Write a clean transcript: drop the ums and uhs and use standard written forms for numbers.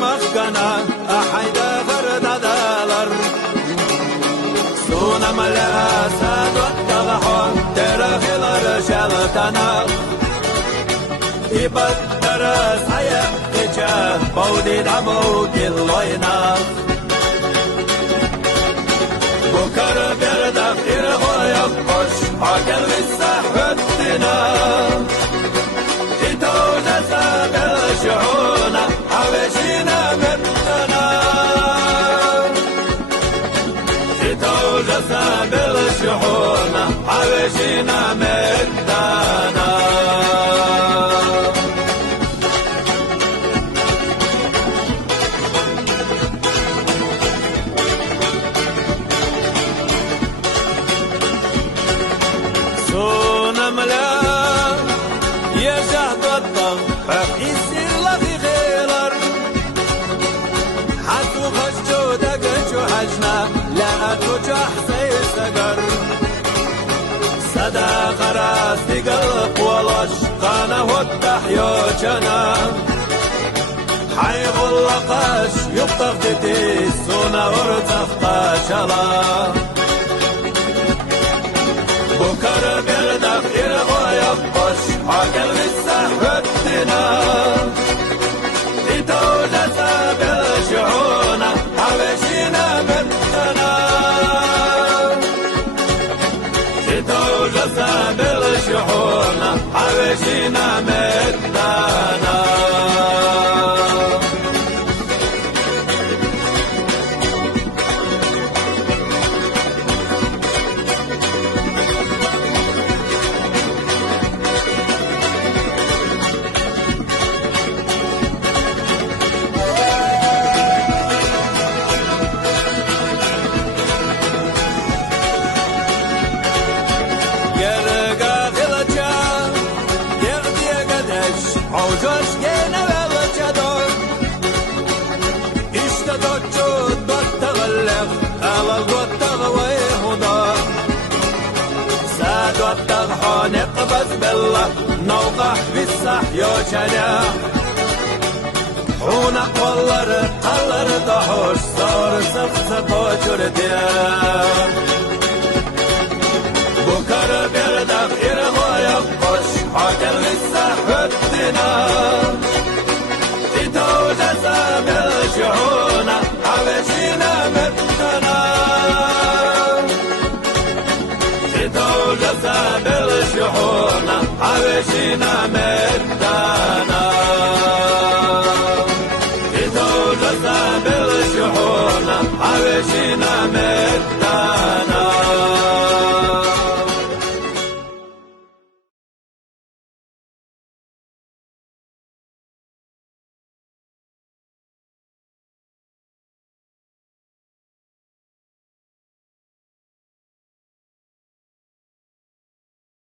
مخكنا أحيدا فرد دالر سونا ملها ساد والتغحون ترخيلر شلتنا يبدر سيق تجاه بودي دمو كلوينا بكر بردق إرغو يقش عقل بالسحبتنا تتوجس بالشعون حوشينا متنا تتوجس بالشعون حوشينا متنا لا تجح سيسقر صدا خراس قلق والاشقان والتحيوشنا حيغ اللقاش يبطف تتيسونا ورتف قاشلا بكر بردف إرغو يبطش عقل بالسحبتنا لتوجس بالشعونة حبشينا متنا لتوجس بالشعونة حبشينا متنا عوجوش جينا والجدور اشتدوتشو دوت تغلق على الدوت تغويه دار سادوت تغحون قبس بالله نوقح بالسحيو شناح حونا قولر قلر دهوش صار سخص قوشر ديار بكر بردق إرغو يقش عقل بالسحبتنا تتوجس بالشعونة حبشينا متنا تتوجس بالشعونة حبشينا